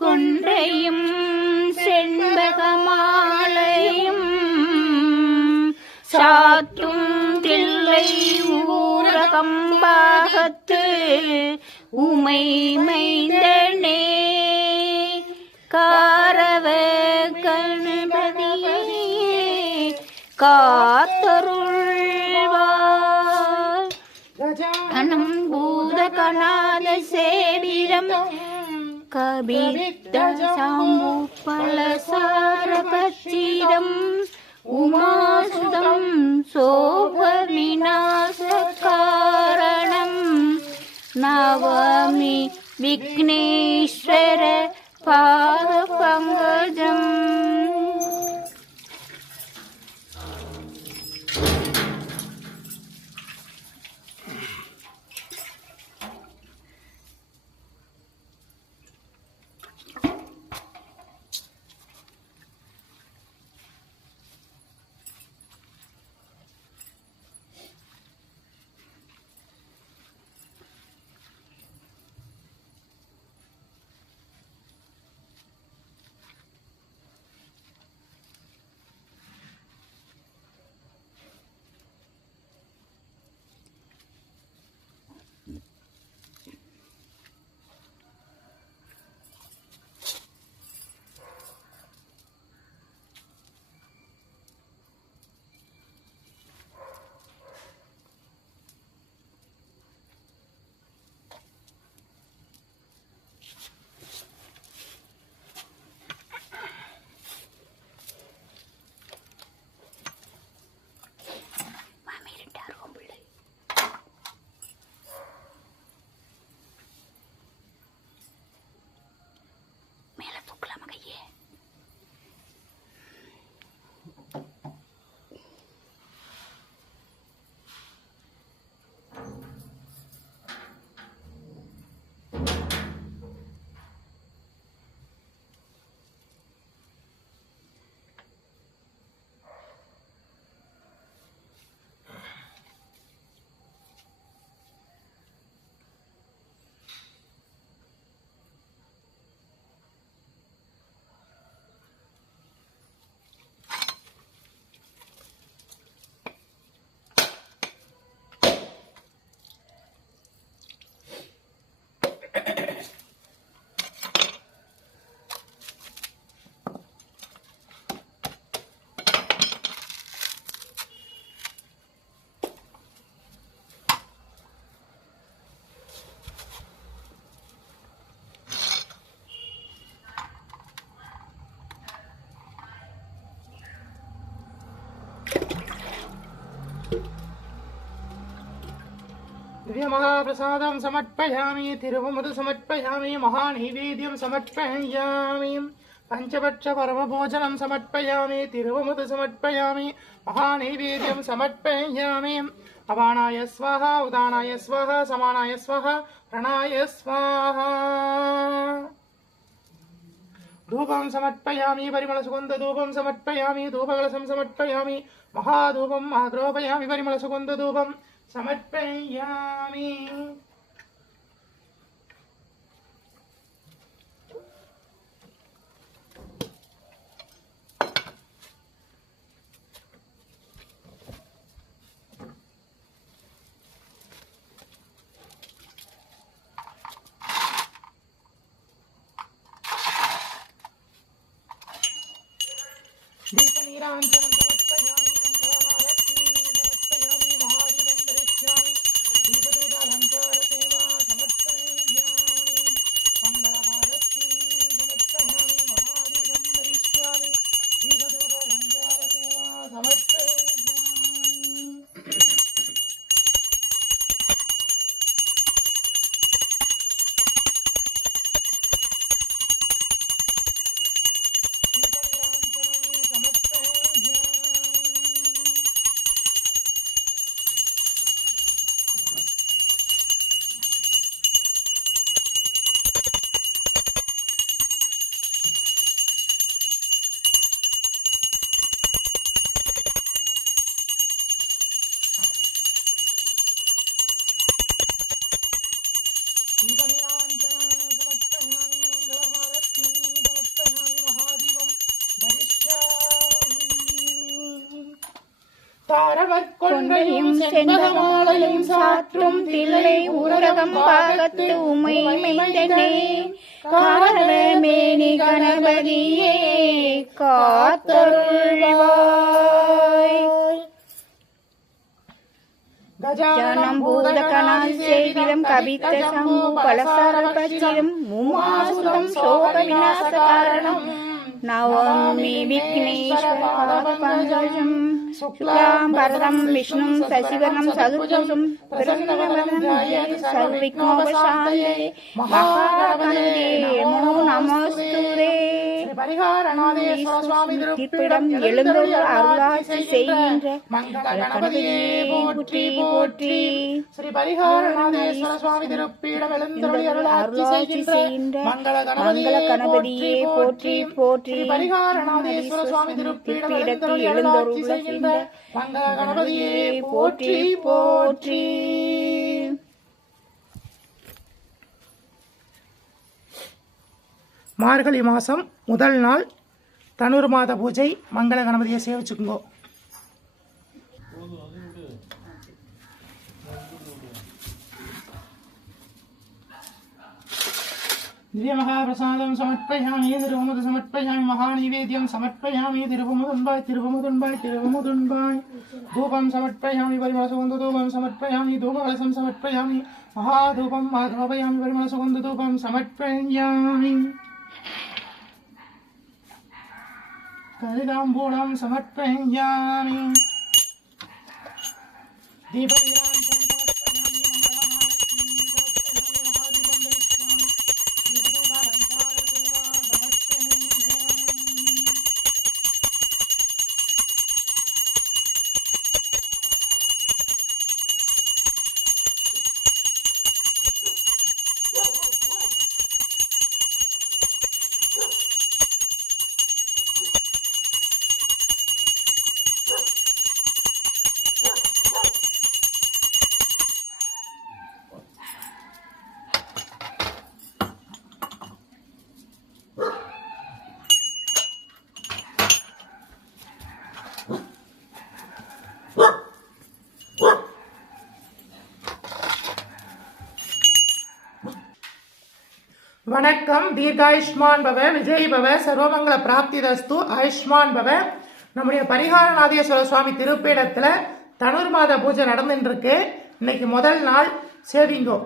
கொன்றையும் செண்பகமாலையும் சாத்தும் தில்லை ஊரகம்பாகத்து உமை மைந்தனே காரவ கணபதியே காத்தருள்வாய் கணம் பூத கணாத சேவிரம் கபித்த சாம்பு பலசார பச்சிதம் உமாசுதம் சோக விநாச காரணம் நவமி விக்னேஸ்வர பாத பங்கஜம். दिव्य महाप्रसादं समर्पयामि तिरुवमुद समर्पयामि महानैवेद्यं समर्पयामि पंचपक्ष परमभोजनं समर्पयामि तिरुवमुद समर्पयामि महानैवेद्यं समर्पयामि अपानाय स्वाहा उदानाय स्वाहा समानाय स्वाहा प्रणाय स्वाहा धूपं समर्पयामि परिमलसुगन्धधूपं समर्पयामि धूपकलशं समर्पयामि महाधूपं आग्रोपयामि परिमलसुगन्धधूपं समर्पयामि दीपनीराञ्जनं समर्पयामि मङ्गलहारतीं समर्पयामि महादीपं दरिष्यामि दीपदीपालङ्कारसेवा समर्पयामि मङ्गलहारतीं समर्पयामि महादीपं दरिष्यामि दीपदीपालङ्कारसेवा समर्पयामि दीपनीराञ्जनं समर्पयामि தாரவர் கொண்டையும் செண்பகமாலையும் சாற்றும் தில்லை ஊரகம் பாகத்து உமை மெய்தனே காரணமேனி கணபதியே காத்தருள்வாய். ஜனம் பூதகணால் சேவிதம் கபித்த சமூ பலசாரபட்சிதம் முமாசுரம் சோக விநாச காரணம் நவமி விக்னேஸ்வரம் சுக்லாம் பரதம் விஷ்ணும் சசிவர்ணம் சதுர்புஜம் சர்விக்னோபசாந்தே மகாகணபதியே நமோ நமஸ்துதே. திருப்பிடம் எழுந்தொரு அருளாட்சி செய்கின்ற கணபதியே போற்றி போற்றி. ஸ்ரீ பரிகாரநாதேஸ்வர சுவாமி திருப்பீடம் எழுந்தருளி அருளாட்சி செய்கின்ற மங்கள கணபதியே போற்றி போற்றி. பரிகாரநாதேஸ்வர சுவாமி திருப்பீடம் எழுந்தருளி அருளாட்சி செய்கின்ற மங்கள கணபதியே போற்றி போற்றி. மார்கழி மாதம் முதல் நாள் தனுர் மாத பூஜை. மங்கள கணபதியை சேவிச்சுக்குங்கோ. திவ்யமகாபிரசாதம் சமர்ப்பயாமி, திருவமுது சமர்ப்பயாமி, மகாநைவேத்தியம் சமர்ப்பயாமி, திருவமுதுன்பாய் திருவமுதுன்பாய் திருவமுதுன்பாய். தூபம் சமர்ப்பயாமி, பரிமளசுகந்த தூபம் சமர்ப்பயாமி, தூபகலசம் சமர்ப்பயாமி, மகாதூபம் ஆத்மபயாமி, பரிமளசுகந்த தூபம் சமர்ப்பயாமி. கலிதாம்பூலம் சமர்ப்பயாமி. தீபநிராஞ்சனம் வணக்கம். தீர்காயுஷ்மான் பவ, விஜய் பவ, சர்வமங்கல பிராப்திதஸ்து, ஆயுஷ்மான் பவ. நம்முடைய பரிகாரநாதேஸ்வர சுவாமி திருப்பீடத்துல தனுர் மாத பூஜை நடந்துட்டு இருக்கு. இன்னைக்கு முதல் நாள். சேவிங்கோ.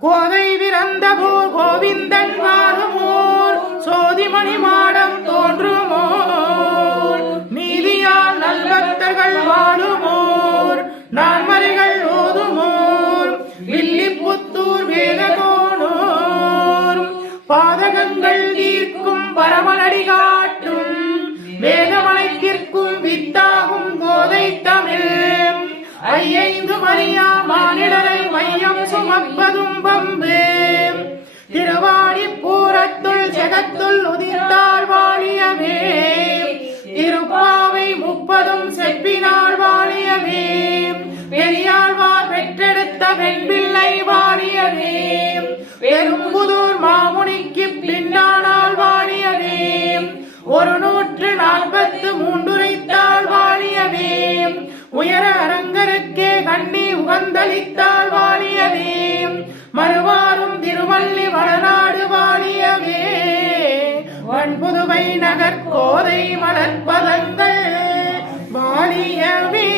கோதை விரந்தபோர் கோவிந்தன் வாருமோர், சோதிமணி மாடம் தோன்றுமோர், நீதியால் நல்பக்தர்கள் வாழுமோர், நான்மறைகள் ஓதுமோர், வில்லிபுத்தூர் வேதகோனோர், பாதகங்கள் தீர்க்கும் பரமனடி காட்டும், வேதமலைக்கிற்கும் வித்தாகும் கோதை தமிழ், ஐயைந்து மரியா மானிடரை மையம் சுமப்பதும் பம்பு, திருவாடி பூரத்துள் ஜெகத்துள் உதிர்த்தாள் வாழியவே, திருப்பாவை 30 செப்பினாள் வாழியவே, பெரியாழ்வார் பெற்றெடுத்த வெண்பிள்ளை வாழியவே, பெரும்புதூர் மாமுனிக்கு பின்னானால் வாழியவே, 143 உரைத்தாள் வாழியவே, உயர அரங்கருக்கே கண்ணி உகந்தளித்தாள் வாழியவே, மறுவாரும் திருவள்ளி வளநாடு வாழியவே, வன்புதுவை நகர்கோதை மலர்பதங்கள் வாழியவே.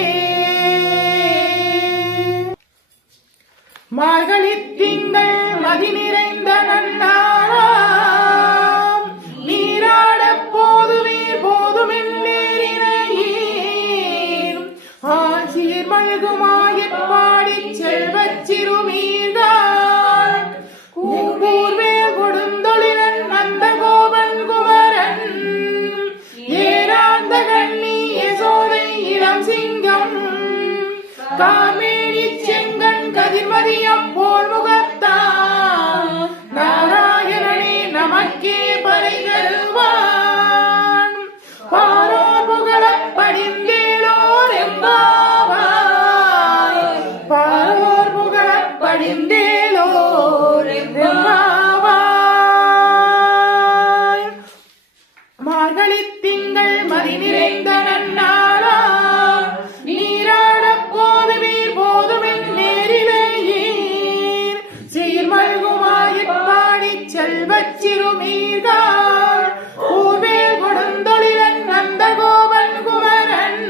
மார்கழி திங்கள் மதி நிறைந்த நன்னாராம், நீராட போதுவீர் போதுமென்னேரினையீர், ஆசீர் மழுகுமாயப்பாடி செல்வச் சிறுமீர்கான், கூர்வேல் கொடுந்தொழிலன் நந்த கோபன் குமரன், ஏராந்த கண்ணி யசோதை இளம் சிங்கம், காமேனி செங்கண் கதிர்மதியம் போல் முகத்தான், நாராயணனே நமக்கே பறை தருவான், பாரோர் புகழப் படிந்தேலோர் எம்பாவாய், பாரோர் புகழப் படிந்தேலோர் எம்பாவாய். மார்கழி திங்கள் மதி நிறைந்த நன்னாளாம், செல்வச் சிறுமீர்காள் பூர்வேல் கொடுந்தொழிலன் நந்தகோபன் குமரன்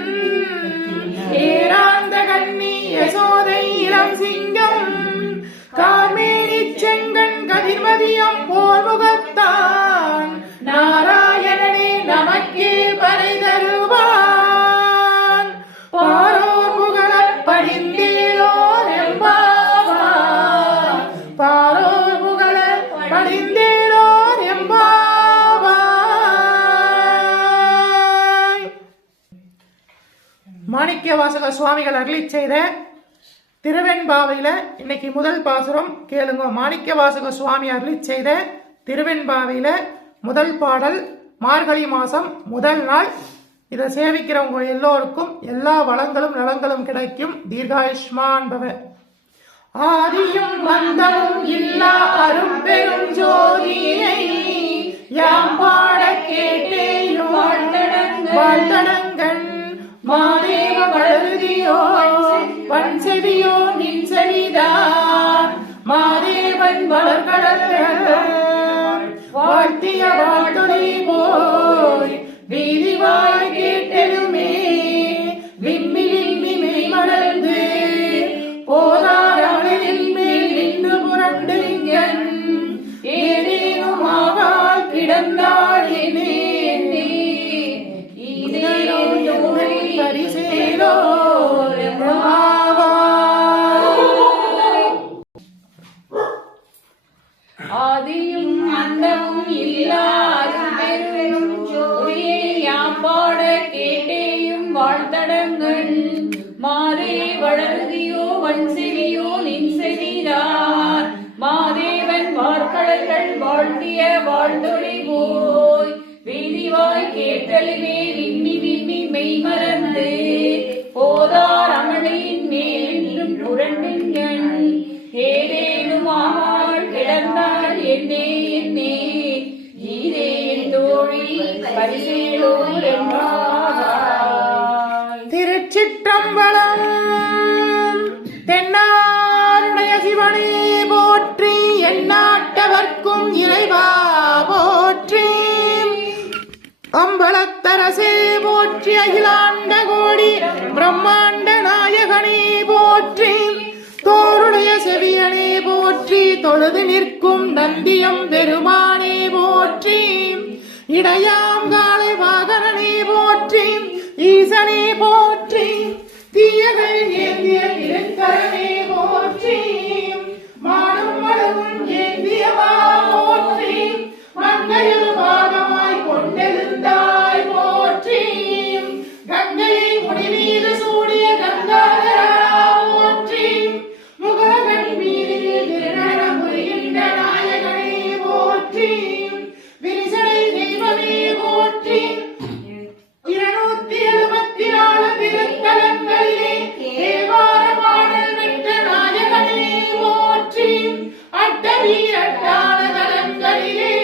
ஏராந்த கண்ணி யசோதை இளம் சிங்கம் கார்மேனி செங்கண் கதிர்மதியம் போல் முகத்தான் நாராயணனே நமக்கே பறை தருவான் பாரோர் புகழப் படிந்தேலோர் எம்பாவாய் பாரோர் புகழப் படிந்தேலோர் எம்பாவாய். மாணிக்கவாசக சுவாமிகள் அருளிச் செய்த திருவெண்பாவையில இன்னைக்கு முதல் பாசுரம் கேளுங்க. மாணிக்கவாசக சுவாமி அருளிச் செய்த திருவெண்பாவையில முதல் பாடல். மார்கழி மாசம் முதல் நாள். இதை சேவிக்கிறவங்க எல்லோருக்கும் எல்லா வளங்களும் நலங்களும் கிடைக்கும். தீர்காயுஷ்மான் பவ. ஆதியும் வந்தமும் இல்லா அரும் பெரும் ஜோதியை யாம் பாட கேட்டேயும் வாழ்த்தடங்கண் மாதேவ வளருதியோ வன்செவியோ நின் செவிதான் மாதேவன் வளர்கடல்கள் வாழ்த்திய வாழ்த்தொழி போய் வீதிவாய் கேட்டெழுமே விம்மி விம்மி மெய் மறந்து போதாரவனின் மேல் நின்று புரண்டு இங்கன் ஏதேனும் ஆகால் கிடந்தாடினே பரிசேலோ ஆதியும் அந்தமும் இல்லாரும் பெரும் ஜோதியை யாம் பாட கேட்டேயும் வாழ்த்தடங்கள் மாதே வளருதியோ வன்செவியோ நின் செவிதான் மாதேவன் வார்கடல்கள் வாழ்த்திய வாழ்த்தொழி போய் வீதிவாய் கேட்டலுமே விம்மி விம்மி மெய் மறந்து போதார் அமளியின் மேல் நின்றும் புரண்டின் ஏதேனும் ஆகாள் கிடந்தாள் என்னே என்னே ஈரே என் தோழி பரிசேலோர் எம்பாவாய். திருச்சிற்றம்பலம். தென்னாருடைய சிவனே போற்றி எந்நாட்டவர்க்கும் இறைவா போற்றி அம்பலத்தரசே போற்றி அகிலாண்ட கோடி பிரம்மாண்ட நாயகனே போற்றி தோருடைய செவியனே போற்றி தொழுது நிற்கும் நந்தியம் பெருமானே போற்றி இடையாம் காலை வாகனனே போற்றி ஈசனே போற்றி தீயகள் ஏந்திய திருக்கரனே போற்றி மானும் மலரும் ஏந்தியவா போற்றி மங்கையில் பாகமாய் கொண்டெழுந்தாய் போற்றி கங்கையை முடிமீது சூடிய கங்காதரா போற்றி முககன் மீதில் திருநடம் புரிகின்ற நாயகனே போற்றி விரிசடை தெய்வமே போற்றி 274 திருத்தலங்களிலே தேவார பாடல் பெற்ற நாயகனே போற்றி அட்டவீரட்டான தலங்களிலே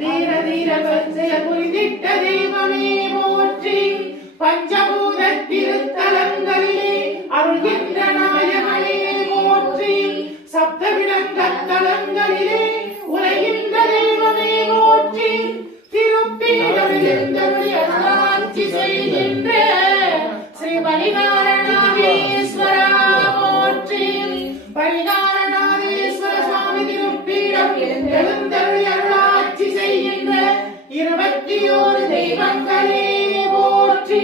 வீர தீர பஞ்சய புரிந்திட்ட தெய்வமே போற்றி பஞ்சபூத திருத்தலங்களிலே அருள்கின்ற நாயகனே போற்றி சப்தவிடங்கத்தலங்களிலே உரைகின்ற தெய்வமே போற்றி திருப்பீடமிருந்தருளி அருளாட்சி செய்கின்ற ஸ்ரீ பரிகாரநாதேஸ்வரா போற்றி பரிகாரநாதேஸ்வர சுவாமி திருப்பீடம் எழுந்தருளி அருளாட்சி செய்கின்ற 21 தெய்வங்களே போற்றி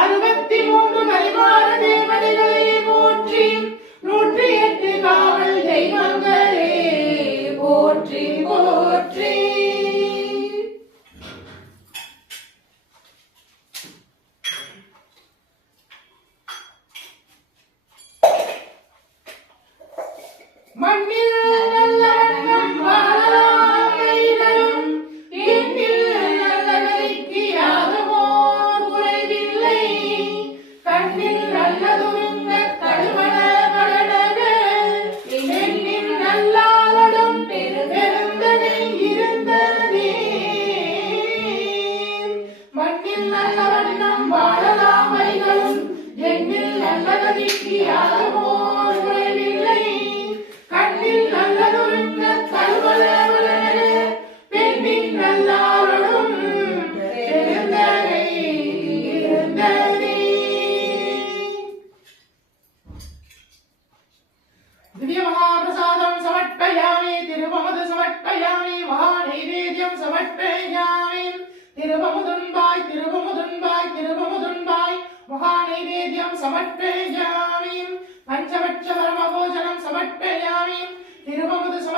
63 பரிவார தேவதைகளே போற்றி 108 காவல் தெய்வங்களே போற்றி போற்றி. மண்ணில் நல்ல வண்ணம் வாழலாம் கைகளும் எண்ணில் நல்ல நெறிக்கு யாதுமோர் உறைவி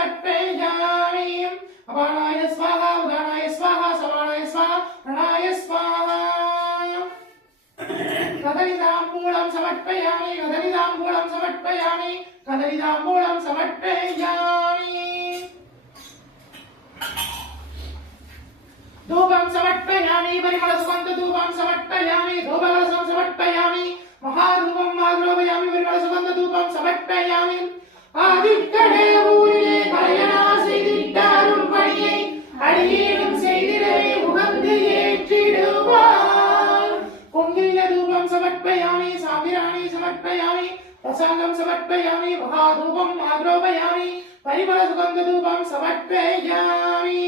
समर्पयामि अपानाय स्वाहा उदानाय स्वाहा समानाय स्वाहा प्रणाय स्वाहा कदलीताम्बूलं समर्पयामि कदलीताम्बूलं समर्पयामि कदलीताम्बूलं समर्पयामि धूपं समर्पयामि परिमलसुगन्धधूपं समर्पयामि धूपकलशं समर्पयामि महाधूपं आग्रोपयामि परिमलसुगन्धधूपं समर्पयामि आदित्ये ஊரிலே கல்யாண செய்திட்டாரும் பணியை அடியேனும் செய்திலே உகந்து ஏற்றிடுவார் குங்கிய தூபம் समर्पयामि सामिराणि समर्पयामि प्रसादं समर्पयामि महाधूपं आग्रोपयामि परिमलसुगन्धधूपं समर्पयामि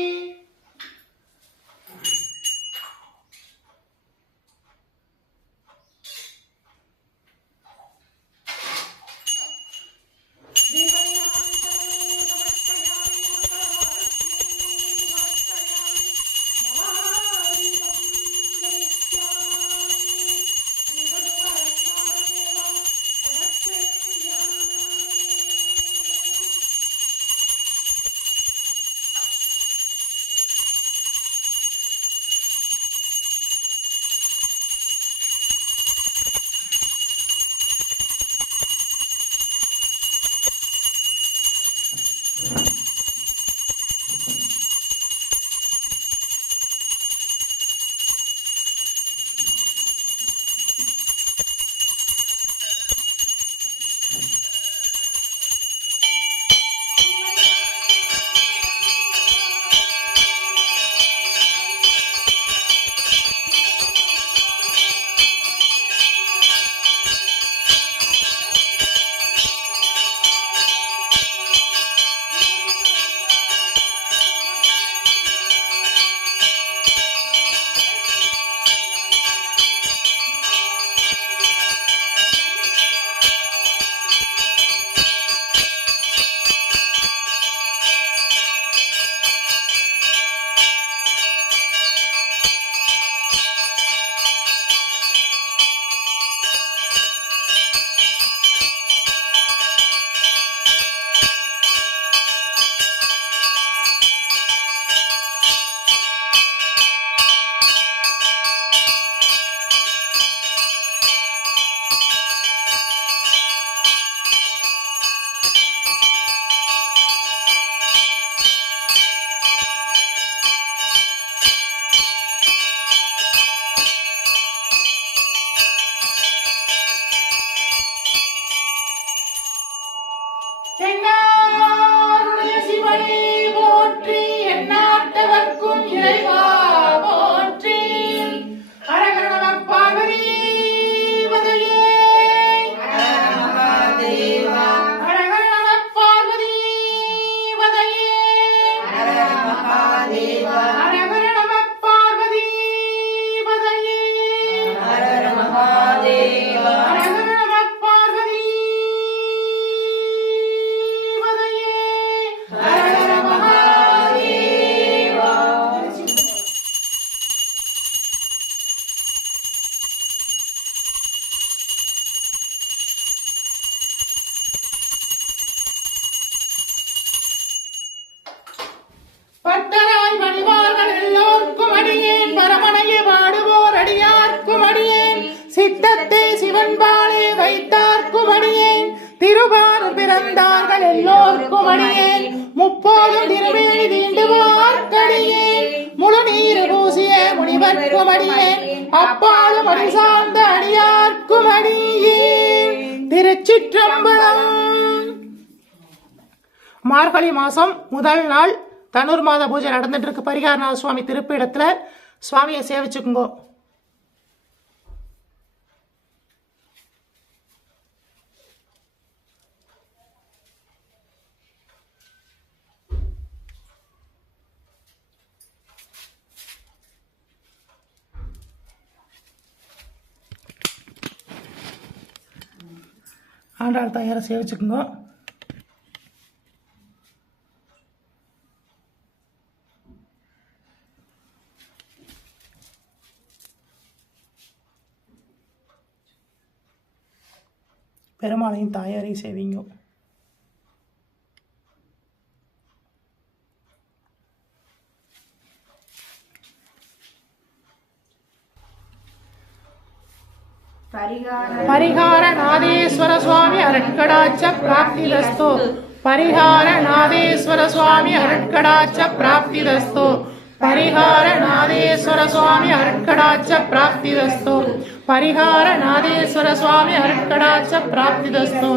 பட்டராய் பணிவார்கள் எல்லோர்க்கும் அடியேன் பரமனையை பாடுவோர் அடியார்க்கும் அடியேன் சித்தத்தை சிவன்பாலே வைத்தார்க்கும் அடியேன் திருவாரூர் பிறந்தார்கள் எல்லோர்க்கும் அடியேன் முப்போதும் திருவேணி தீண்டுவார்க்கடியேன் முழு நீர் பூசிய முனிவர்க்கும் அடியேன் அப்பாலும் அடி சார்ந்த அடியார்க்கும் அடியேன். திருச்சிற்றம்பலம். மார்கழி மாசம் முதல் நாள் தனுர் மாத பூஜை நடந்துட்டு இருக்கு. பரிகாரநாத சுவாமி திருப்பீடத்துல சுவாமியை சேவிச்சுக்குங்கோ. ஆண்டாள் தாயாரை சேவிச்சுக்குங்கோ. பெருமாளையும் தாயாரையும் சேவிங்க. பரிகாரநாதேஸ்வர சுவாமி அருட்கடாட்ச பிராப்திதஸ்து. பரிகாரநாதேஸ்வர சுவாமி அருட்கடாட்ச பிராப்திதஸ்து. பரிகாரநாதேஸ்வர சுவாமி அருட்கடாட்ச பிராப்திதஸ்து. பரிகாரநாதேஸ்வர சுவாமி அருட்கடாட்ச பிராப்திதஸ்து.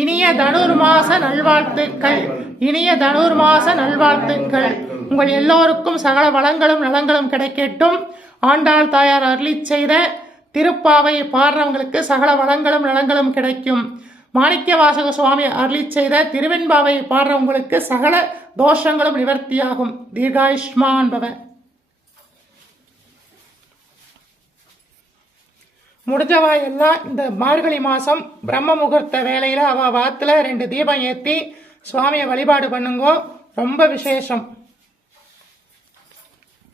இனிய தனுர்மாச நல்வாழ்த்துக்கள். இனிய தனுர்மாச நல்வாழ்த்துக்கள். உங்கள் எல்லோருக்கும் சகல வளங்களும் நலங்களும் கிடைக்கட்டும். ஆண்டாள் தாயார் அருளிச் செய்த திருப்பாவையை பாடுறவங்களுக்கு சகல வளங்களும் நலங்களும் கிடைக்கும். மாணிக்கவாசக சுவாமி அருளிச் செய்த திருவெண்பாவையை பாடுறவங்களுக்கு சகல தோஷங்களும் நிவர்த்தியாகும். தீர்காயுஷ்மான் பவ. முடிஞ்சவா எல்லாம் இந்த மார்கழி மாசம் பிரம்ம முகூர்த்த வேலையில அவ வாத்துல 2 தீபம் ஏத்தி சுவாமியை வழிபாடு பண்ணுங்கோ. ரொம்ப விசேஷம்.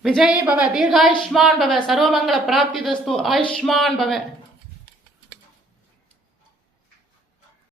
விஜய் பவ. தீர்காயுஷ்மான் பவ. சர்வமங்கள பிராப்திதஸ்து. ஆயுஷ்மான் பவ.